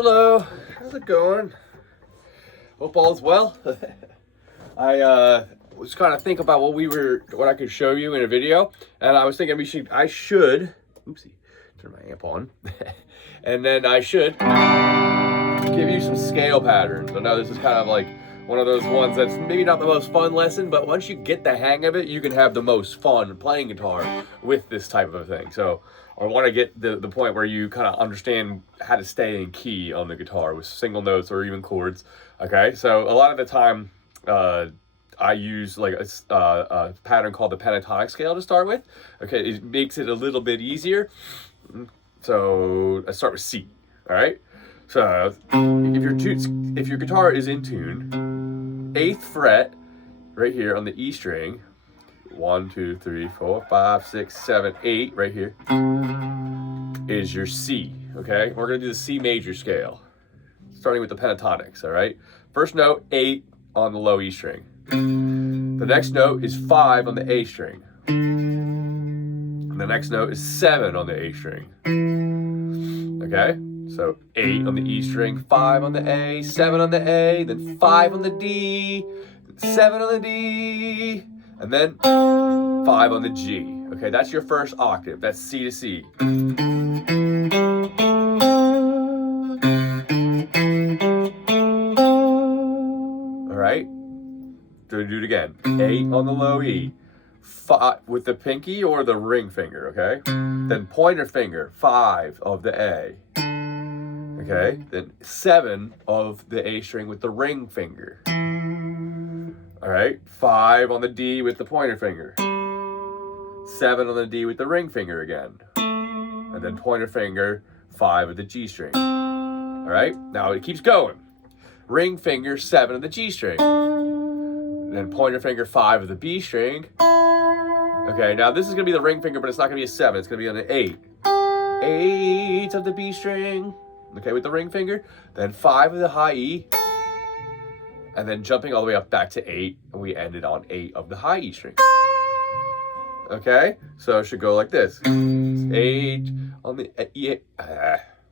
Hello, how's it going? Hope all is well. I was kind of thinking about what I could show you in a video, and I was thinking I should, oopsie, turn my amp on, and then I should give you some scale patterns. I know this is kind of like one of those ones that's maybe not the most fun lesson, but once you get the hang of it, you can have the most fun playing guitar with this type of thing. So I want to get the point where you kind of understand how to stay in key on the guitar with single notes or even chords. Okay, so a lot of the time I use like a pattern called the pentatonic scale to start with. Okay, it makes it a little bit easier. So I start with C. All right. So if your guitar is in tune, 8th fret right here on the E string, 1, 2, 3, 4, 5, 6, 7, 8 right here is your C. Okay, we're gonna do the C major scale, starting with the pentatonics. All right, first note 8 on the low E string. The next note is 5 on the A string. And the next note is 7 on the A string. Okay. So 8 on the E string, 5 on the A, 7 on the A, then 5 on the D, 7 on the D, and then 5 on the G. Okay, that's your first octave. That's C to C. All right, do it again. 8 on the low E, 5 with the pinky or the ring finger. Okay, then pointer finger, 5 of the A. Okay, then 7 of the A string with the ring finger. All right, 5 on the D with the pointer finger. 7 on the D with the ring finger again. And then pointer finger, 5 of the G string. All right, now it keeps going. Ring finger, 7 of the G string. Then pointer finger, 5 of the B string. Okay, now this is gonna be the ring finger, but it's not gonna be a 7, it's gonna be on the 8. 8 of the B string. Okay, with the ring finger, then 5 of the high E, and then jumping all the way up back to 8, and we ended on 8 of the high E string. Okay, so it should go like this. 8 on the E,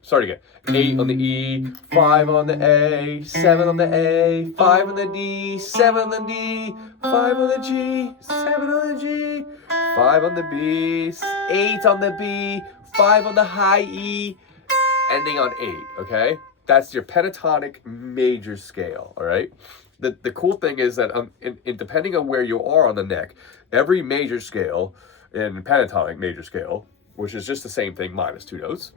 start again. 8 on the E, 5 on the A, 7 on the A, 5 on the D, 7 on the D, 5 on the G, 7 on the G, 5 on the B, 8 on the B, 5 on the high E, ending on 8, okay? That's your pentatonic major scale, all right? The cool thing is that depending on where you are on the neck, every major scale in pentatonic major scale, which is just the same thing minus 2 notes,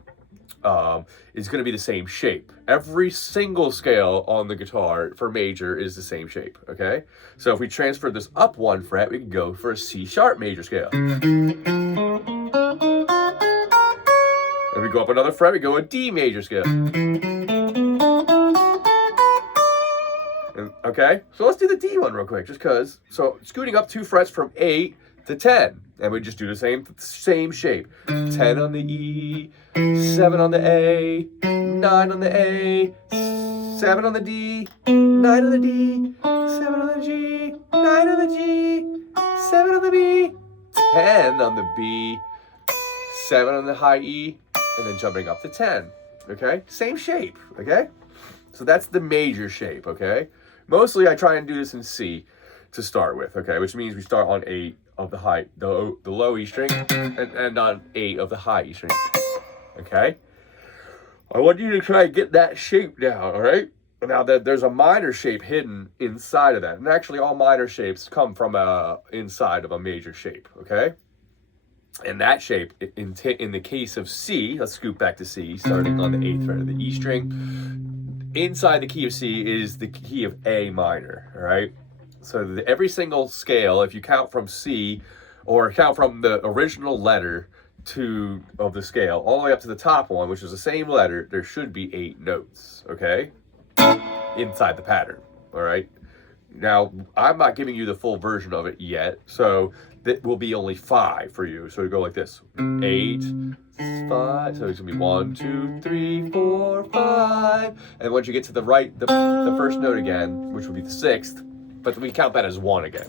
is going to be the same shape. Every single scale on the guitar for major is the same shape, okay? So if we transfer this up 1 fret, we can go for a C sharp major scale. And we go up another fret, we go a D major scale. And, okay, so let's do the D one real quick, just because. So scooting up 2 frets from 8 to 10, and we just do the same shape. 10 on the E, 7 on the A, 9 on the A, 7 on the D, 9 on the D, 7 on the G, 9 on the G, 7 on the B, 10 on the B, 7 on the high E, and then jumping up to 10, okay? Same shape, okay? So that's the major shape, okay? Mostly I try and do this in C to start with, okay? Which means we start on 8 of the low E string and on 8 of the high E string, okay? I want you to try and get that shape down, all right? Now there's a minor shape hidden inside of that, and actually all minor shapes come from inside of a major shape, okay? And that shape, in the case of C, let's scoot back to C, starting on the 8th fret of the E string. Inside the key of C is the key of A minor, all right? So every single scale, if you count from C, or count from the original letter of the scale, all the way up to the top one, which is the same letter, there should be 8 notes, okay? Inside the pattern, all right? Now, I'm not giving you the full version of it yet, so that will be only 5 for you. So we go like this: 8, 5. So it's gonna be 1, 2, 3, 4, 5. And once you get to the first note again, which would be the 6th, but we count that as 1 again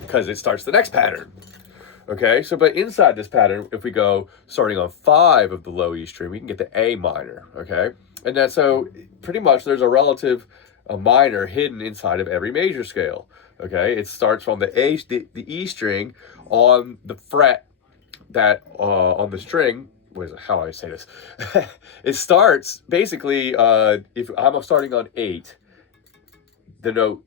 because it starts the next pattern. Okay, so but inside this pattern, if we go starting on 5 of the low E string, we can get the A minor, okay? And then so pretty much there's a relative minor hidden inside of every major scale, okay? It starts from the E string on the fret that on the string. What is it, how do I say this? It starts basically if I'm starting on 8, the note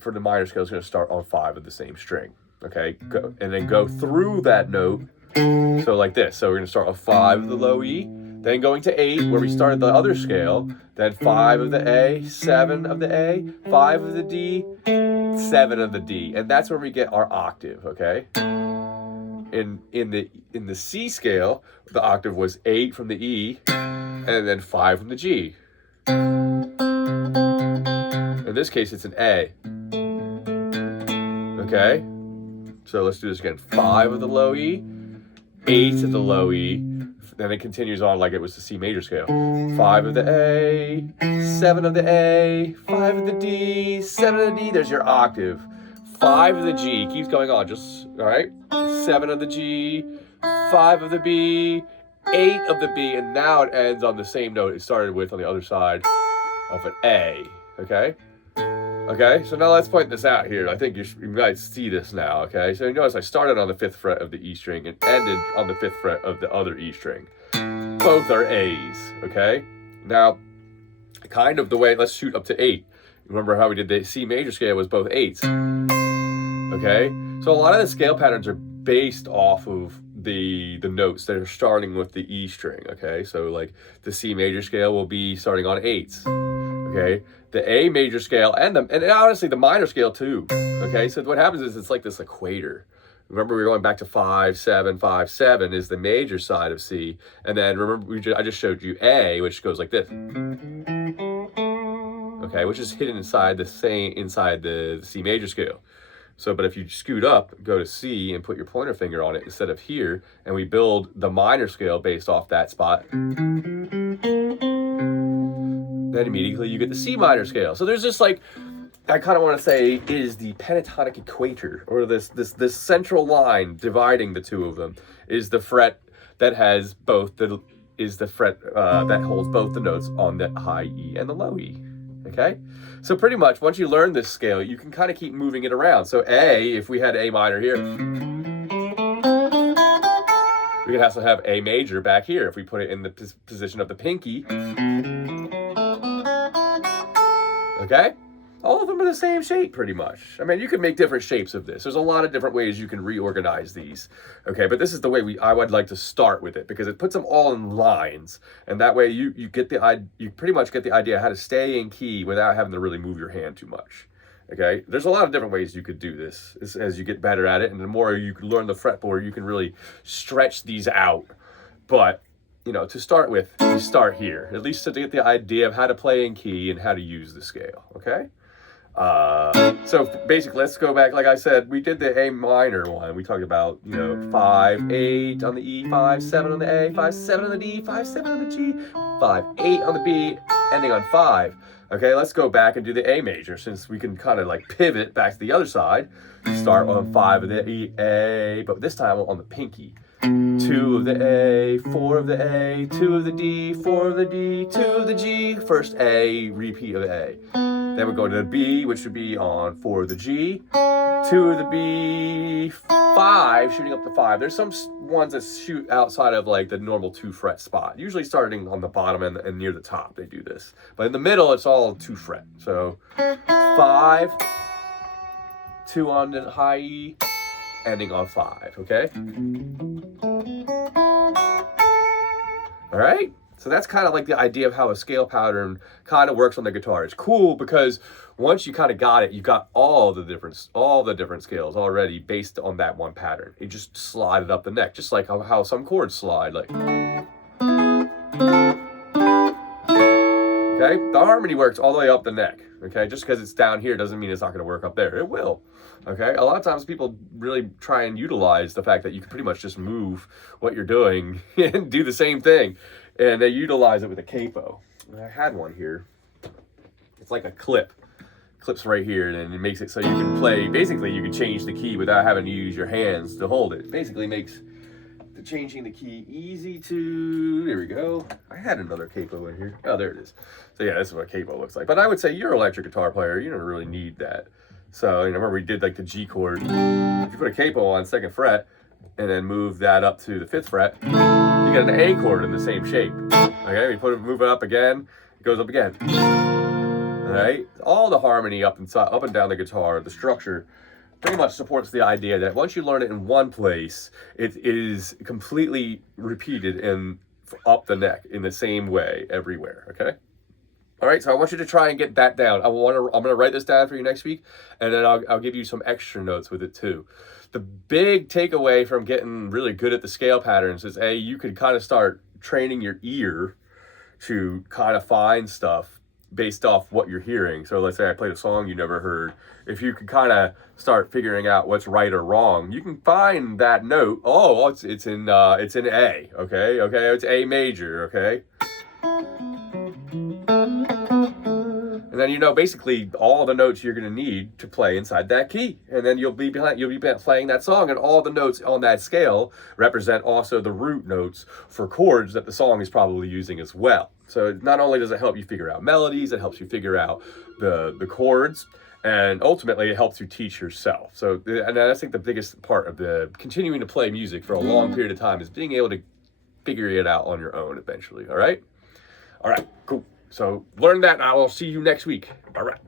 for the minor scale is going to start on 5 of the same string. Okay, and then go through that note. So like this. So we're going to start on 5 of the low E, then going to 8 where we started the other scale, then 5 of the A, 7 of the A, 5 of the D, 7 of the D, and that's where we get our octave. Okay. In the C scale, the octave was 8 from the E, and then 5 from the G. In this case, it's an A. Okay. So let's do this again. 5 of the low E, 8 of the low E, then it continues on like it was the C major scale. 5 of the A, 7 of the A, 5 of the D, 7 of the D, there's your octave. 5 of the G, keeps going on, just, all right? 7 of the G, 5 of the B, 8 of the B, and now it ends on the same note it started with on the other side of an A, okay? Okay, so now let's point this out here. I think you might see this now, okay? So you notice I started on the 5th fret of the E string and ended on the 5th fret of the other E string. Both are A's, okay? Now, kind of the way, let's shoot up to 8. Remember how we did the C major scale was both 8s, okay? So a lot of the scale patterns are based off of the notes that are starting with the E string, okay? So like the C major scale will be starting on 8s, okay? The A major scale and honestly the minor scale too. Okay, so what happens is it's like this equator. Remember, we're going back to 5, 7, 5, 7 is the major side of C, and then remember I just showed you A, which goes like this. Okay, which is hidden inside the C major scale. So, but if you scoot up, go to C and put your pointer finger on it instead of here, and we build the minor scale based off that spot, then immediately you get the C minor scale. So there's just like, I kind of want to say is the pentatonic equator, or this central line dividing the two of them is the fret that has both that holds both the notes on the high E and the low E. Okay, so pretty much once you learn this scale, you can kind of keep moving it around. So A, if we had A minor here, we could also have A major back here if we put it in the position of the pinky. Okay? All of them are the same shape pretty much. I mean, you can make different shapes of this. There's a lot of different ways you can reorganize these. Okay, but this is the way I would like to start with it, because it puts them all in lines, and that way you pretty much get the idea how to stay in key without having to really move your hand too much. Okay, there's a lot of different ways you could do this as you get better at it, and the more you can learn the fretboard, you can really stretch these out. But you know, to start with, you start here, at least to get the idea of how to play in key and how to use the scale, okay? So basically, let's go back. Like I said, we did the A minor one. We talked about, 5, 8 on the E, 5, 7 on the A, 5, 7 on the D, 5, 7 on the G, 5, 8 on the B, ending on 5. Okay, let's go back and do the A major, since we can kind of like pivot back to the other side. Start on 5 of the E, A, but this time on the pinky. 2 of the A, 4 of the A, 2 of the D, 4 of the D, 2 of the G, first A, repeat of the A. Then we go to the B, which would be on 4 of the G, 2 of the B, 5, shooting up to 5. There's some ones that shoot outside of like the normal 2 fret spot. Usually starting on the bottom and near the top, they do this. But in the middle, it's all 2 fret. So 5, 2 on the high E, ending on 5, okay? All right, so that's kind of like the idea of how a scale pattern kind of works on the guitar. It's cool because once you kind of got it, you got all the different scales already based on that one pattern. You just slide it up the neck, just like how some chords slide, like. Okay, the harmony works all the way up the neck. Okay, just because it's down here doesn't mean it's not going to work up there. It will. Okay, a lot of times people really try and utilize the fact that you can pretty much just move what you're doing and do the same thing, and they utilize it with a capo. I had one here. It's like a clip clips right here, and then it makes it so you can play. Basically, you can change the key without having to use your hands to hold it. Basically makes the changing the key easy to, there we go. I had another capo in here. Oh, there it is. So yeah, this is what a capo looks like. But I would say you're an electric guitar player, you don't really need that. So, you know, remember we did like the G chord. If you put a capo on 2nd fret and then move that up to the 5th fret, you get an A chord in the same shape. Okay, we move it up again, it goes up again. All right, all the harmony up and down the guitar, the structure pretty much supports the idea that once you learn it in one place, it is completely repeated in up the neck in the same way everywhere. Okay. All right, so I want you to try and get that down. I'm gonna write this down for you next week, and then I'll give you some extra notes with it too. The big takeaway from getting really good at the scale patterns is you could kind of start training your ear to kind of find stuff based off what you're hearing. So let's say I played a song you never heard. If you could kind of start figuring out what's right or wrong, you can find that note. Oh, it's in A. Okay, it's A major. Okay. And then you know basically all the notes you're going to need to play inside that key, and then you'll be playing that song, and all the notes on that scale represent also the root notes for chords that the song is probably using as well. So not only does it help you figure out melodies, it helps you figure out the chords, and ultimately it helps you teach yourself. So, and I think the biggest part of the continuing to play music for a long period of time is being able to figure it out on your own eventually. All right, cool. So learn that, and I will see you next week. All right.